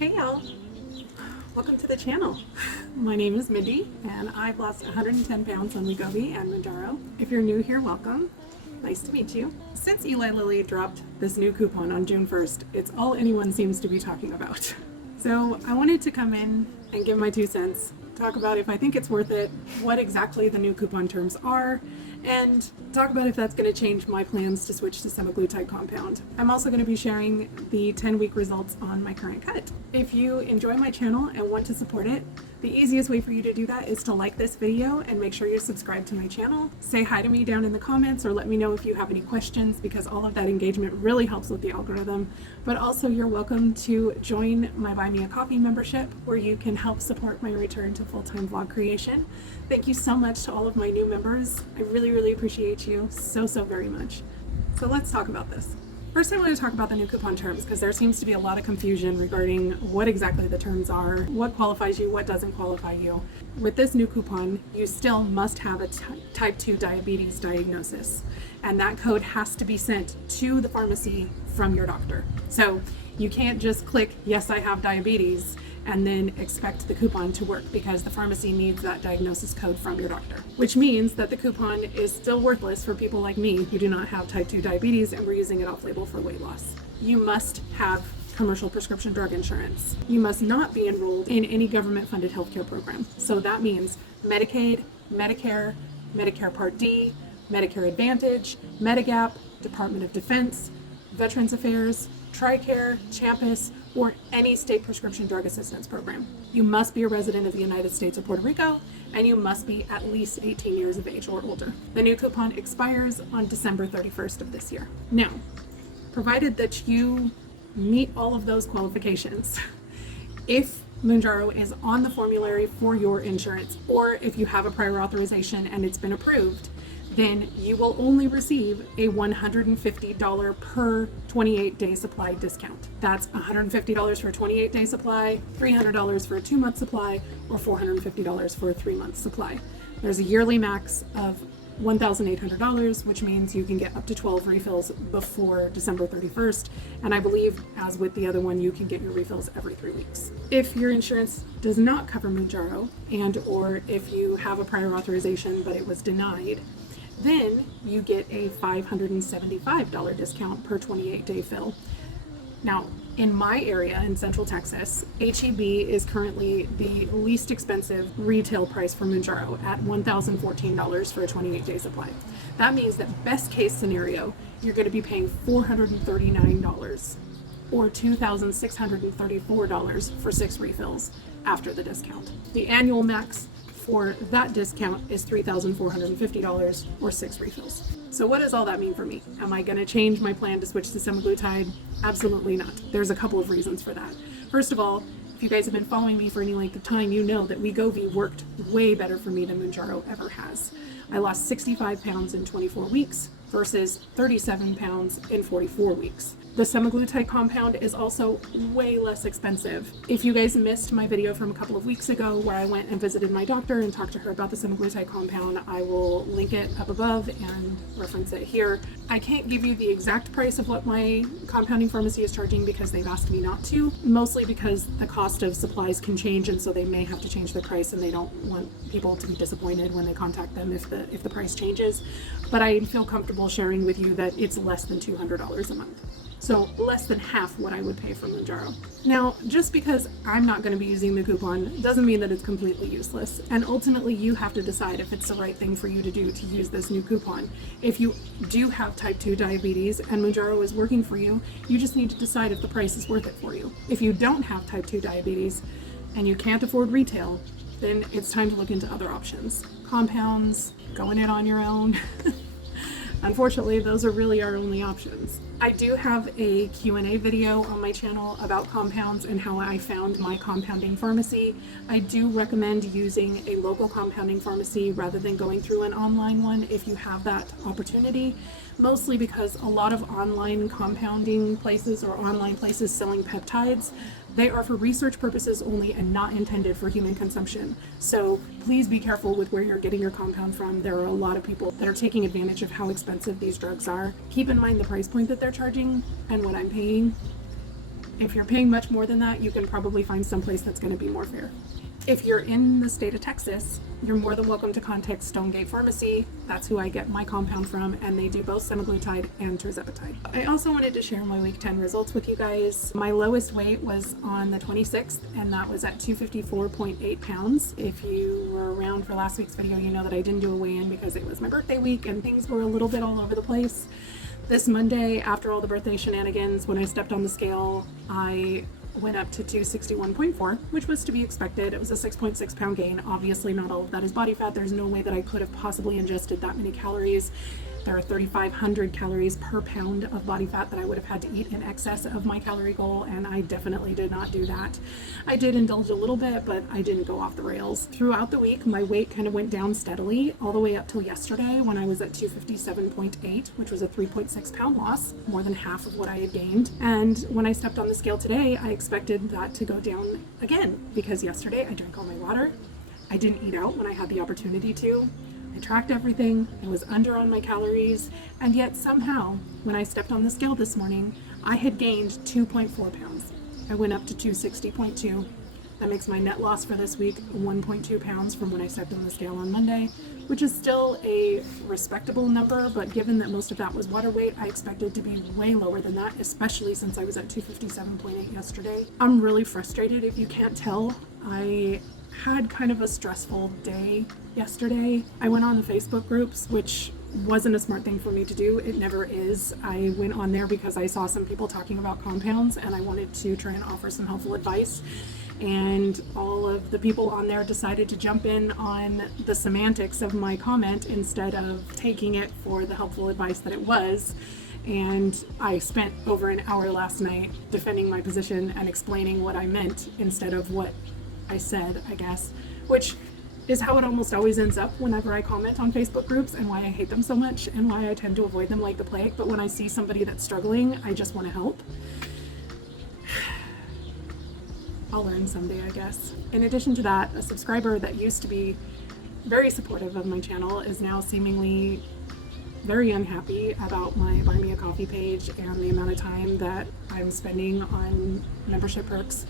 Hey y'all, welcome to the channel. My name is Mindy and I've lost 110 pounds on Wegovy and Mounjaro. If you're new here, welcome. Nice to meet you. Since Eli Lilly dropped this new coupon on June 1st, it's all anyone seems to be talking about. So I wanted to come in and give my 2 cents, talk about if I think it's worth it, what exactly the new coupon terms are, and talk about if that's going to change my plans to switch to semaglutide compound. I'm also going to be sharing the 10-week results on my current cut. If you enjoy my channel and want to support it, the easiest way for you to do that is to like this video and make sure you're subscribed to my channel. Say hi to me down in the comments or let me know if you have any questions, because all of that engagement really helps with the algorithm. But also you're welcome to join my Buy Me a Coffee membership, where you can help support my return to full-time vlog creation. Thank you so much to all of my new members. I really appreciate you so very much. So let's talk about this. First, I want to talk about the new coupon terms, because there seems to be a lot of confusion regarding what exactly the terms are, what qualifies you, what doesn't qualify you. With this new coupon, you still must have a type 2 diabetes diagnosis, and that code has to be sent to the pharmacy from your doctor. So you can't just click, yes, I have diabetes, and then expect the coupon to work, because the pharmacy needs that diagnosis code from your doctor, which means that the coupon is still worthless for people like me who do not have type 2 diabetes and we're using it off-label for weight loss. You must have commercial prescription drug insurance. You must not be enrolled in any government-funded healthcare program. So that means Medicaid, Medicare, Medicare Part D, Medicare Advantage, Medigap, Department of Defense, Veterans Affairs, TRICARE, CHAMPUS, or any state prescription drug assistance program. You must be a resident of the United States or Puerto Rico, and you must be at least 18 years of age or older. The new coupon expires on December 31st of this year. Now, provided that you meet all of those qualifications, if Mounjaro is on the formulary for your insurance, or if you have a prior authorization and it's been approved, then you will only receive a $150 per 28-day supply discount. That's $150 for a 28-day supply, $300 for a 2-month supply, or $450 for a 3-month supply. There's a yearly max of $1,800, which means you can get up to 12 refills before December 31st. And I believe, as with the other one, you can get your refills every 3 weeks. If your insurance does not cover Mounjaro, and or if you have a prior authorization but it was denied, then you get a $575 discount per 28-day fill. Now, in my area in Central Texas, HEB is currently the least expensive retail price for Mounjaro at $1,014 for a 28-day supply. That means that best case scenario, you're going to be paying $439 or $2,634 for 6 refills after the discount. The annual max for that discount is $3,450 or 6 refills. So what does all that mean for me? Am I going to change my plan to switch to semaglutide? Absolutely not. There's a couple of reasons for that. First of all, if you guys have been following me for any length of time, you know that Wegovy worked way better for me than Mounjaro ever has. I lost 65 pounds in 24 weeks versus 37 pounds in 44 weeks. The semaglutide compound is also way less expensive. If you guys missed my video from a couple of weeks ago where I went and visited my doctor and talked to her about the semaglutide compound, I will link it up above and reference it here. I can't give you the exact price of what my compounding pharmacy is charging because they've asked me not to, mostly because the cost of supplies can change, and so they may have to change the price, and they don't want people to be disappointed when they contact them if the price changes. But I feel comfortable sharing with you that it's less than $200 a month. So less than half what I would pay for Mounjaro. Now, just because I'm not going to be using the coupon doesn't mean that it's completely useless. And ultimately, you have to decide if it's the right thing for you to do to use this new coupon. If you do have type 2 diabetes and Mounjaro is working for you, you just need to decide if the price is worth it for you. If you don't have type 2 diabetes and you can't afford retail, then it's time to look into other options. Compounds, going it on your own. Unfortunately, those are really our only options. I do have a Q&A video on my channel about compounds and how I found my compounding pharmacy. I do recommend using a local compounding pharmacy rather than going through an online one if you have that opportunity, mostly because a lot of online compounding places or online places selling peptides, they are for research purposes only and not intended for human consumption. So please be careful with where you're getting your compound from. There are a lot of people that are taking advantage of how expensive these drugs are. Keep in mind the price point that they're charging and what I'm paying. If you're paying much more than that, you can probably find someplace that's going to be more fair. If you're in the state of Texas, you're more than welcome to contact Stonegate Pharmacy. That's who I get my compound from, and they do both semaglutide and tirzepatide. I also wanted to share my week 10 results with you guys. My lowest weight was on the 26th, and that was at 254.8 pounds. If you were around for last week's video, you know that I didn't do a weigh-in because it was my birthday week and things were a little bit all over the place. This Monday, after all the birthday shenanigans, when I stepped on the scale, I went up to 261.4, which was to be expected. It was a 6.6 pound gain. Obviously not all of that is body fat. There's no way that I could have possibly ingested that many calories. There are 3,500 calories per pound of body fat that I would have had to eat in excess of my calorie goal, and I definitely did not do that. I did indulge a little bit, but I didn't go off the rails. Throughout the week, my weight kind of went down steadily all the way up till yesterday when I was at 257.8, which was a 3.6 pound loss, more than half of what I had gained. And when I stepped on the scale today, I expected that to go down again because yesterday I drank all my water. I didn't eat out when I had the opportunity to. I tracked everything, I was under on my calories, and yet somehow, when I stepped on the scale this morning, I had gained 2.4 pounds. I went up to 260.2. That makes my net loss for this week 1.2 pounds from when I stepped on the scale on Monday, which is still a respectable number, but given that most of that was water weight, I expected to be way lower than that, especially since I was at 257.8 yesterday. I'm really frustrated if you can't tell. I had kind of a stressful day yesterday. I went on the Facebook groups, which wasn't a smart thing for me to do. It never is. I went on there because I saw some people talking about compounds and I wanted to try and offer some helpful advice. And all of the people on there decided to jump in on the semantics of my comment instead of taking it for the helpful advice that it was. And I spent over an hour last night defending my position and explaining what I meant instead of what I said, I guess, which is how it almost always ends up whenever I comment on Facebook groups, and why I hate them so much and why I tend to avoid them like the plague. But when I see somebody that's struggling, I just want to help. I'll learn someday, I guess. In addition to that, a subscriber that used to be very supportive of my channel is now seemingly very unhappy about my Buy Me a Coffee page and the amount of time that I'm spending on membership perks.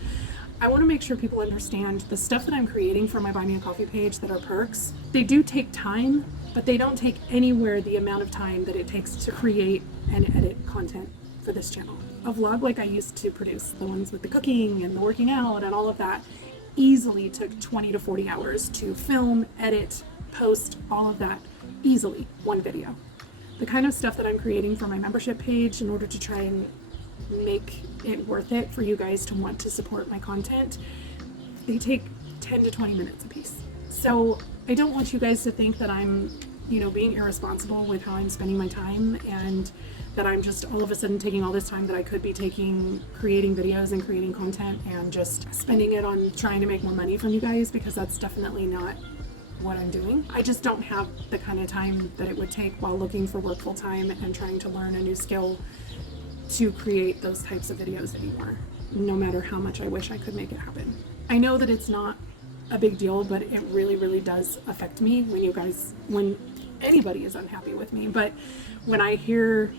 I want to make sure people understand the stuff that I'm creating for my Buy Me a Coffee page that are perks. They do take time, but they don't take anywhere the amount of time that it takes to create and edit content for this channel. A vlog like I used to produce, the ones with the cooking and the working out and all of that, easily took 20 to 40 hours to film, edit, post, all of that, easily, one video. The kind of stuff that I'm creating for my membership page in order to try and make it worth it for you guys to want to support my content, they take 10 to 20 minutes a piece. So I don't want you guys to think that I'm, being irresponsible with how I'm spending my time and that I'm just all of a sudden taking all this time that I could be taking creating videos and creating content and just spending it on trying to make more money from you guys, because that's definitely not what I'm doing. I just don't have the kind of time that it would take while looking for work full time and trying to learn a new skill to create those types of videos anymore, no matter how much I wish I could make it happen. I know that it's not a big deal, but it really, really does affect me when anybody is unhappy with me. But when I hear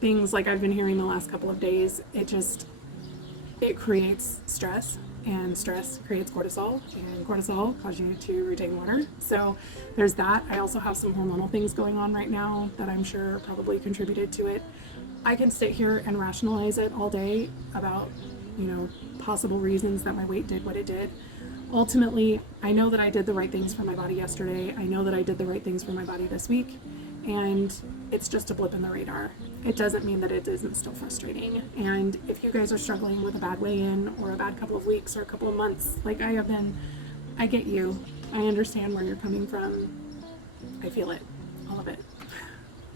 things like I've been hearing the last couple of days, it creates stress, and stress creates cortisol, and cortisol causes you to retain water. So there's that. I also have some hormonal things going on right now that I'm sure probably contributed to it. I can sit here and rationalize it all day about, possible reasons that my weight did what it did. Ultimately, I know that I did the right things for my body yesterday. I know that I did the right things for my body this week, and it's just a blip in the radar. It doesn't mean that it isn't still frustrating. And if you guys are struggling with a bad weigh-in or a bad couple of weeks or a couple of months, like I have been, I get you. I understand where you're coming from. I feel it, all of it.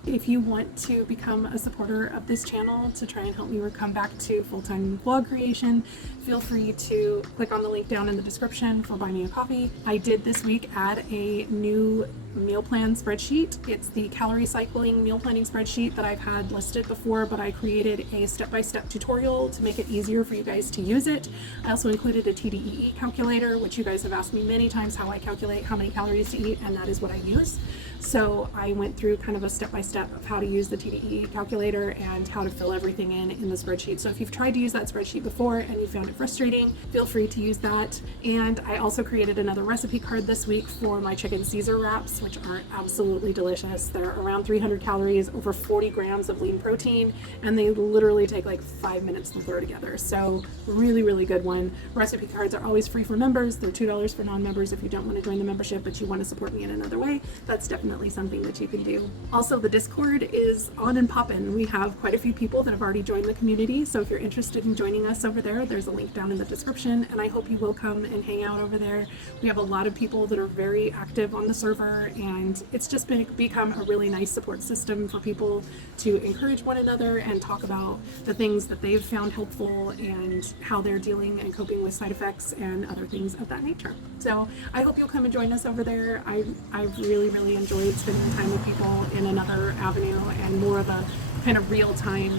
If you want to become a supporter of this channel to try and help me come back to full-time vlog creation, feel free to click on the link down in the description for Buy Me a Coffee. I did this week add a new meal plan spreadsheet. It's the calorie cycling meal planning spreadsheet that I've had listed before, but I created a step-by-step tutorial to make it easier for you guys to use it. I also included a TDEE calculator, which you guys have asked me many times how I calculate how many calories to eat, and that is what I use. So I went through kind of a step-by-step of how to use the TDEE calculator and how to fill everything in the spreadsheet. So if you've tried to use that spreadsheet before and you found it frustrating, feel free to use that. And I also created another recipe card this week for my chicken Caesar wraps, which are absolutely delicious. They're around 300 calories, over 40 grams of lean protein, and they literally take like 5 minutes to throw together. So really, really good one. Recipe cards are always free for members. They're $2 for non-members if you don't want to join the membership, but you want to support me in another way. That's definitely something that you can do. Also, the Discord is on and poppin'. We have quite a few people that have already joined the community, so if you're interested in joining us over there, there's a link down in the description, and I hope you will come and hang out over there. We have a lot of people that are very active on the server, and it's just become a really nice support system for people to encourage one another and talk about the things that they've found helpful and how they're dealing and coping with side effects and other things of that nature. So I hope you'll come and join us over there. I've really enjoyed spending time with people in another avenue and more of a kind of real-time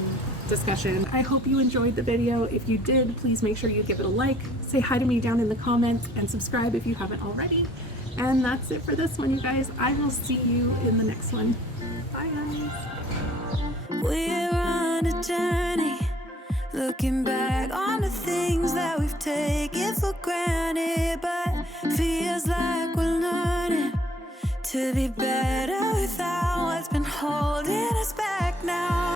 discussion. I hope you enjoyed the video. If you did, please make sure you give it a like, say hi to me down in the comments, and subscribe if you haven't already. And that's it for this one, you guys. I will see you in the next one. Bye, guys. We're on a journey, looking back on the things that we've taken for granted, but feels like we're learning to be better.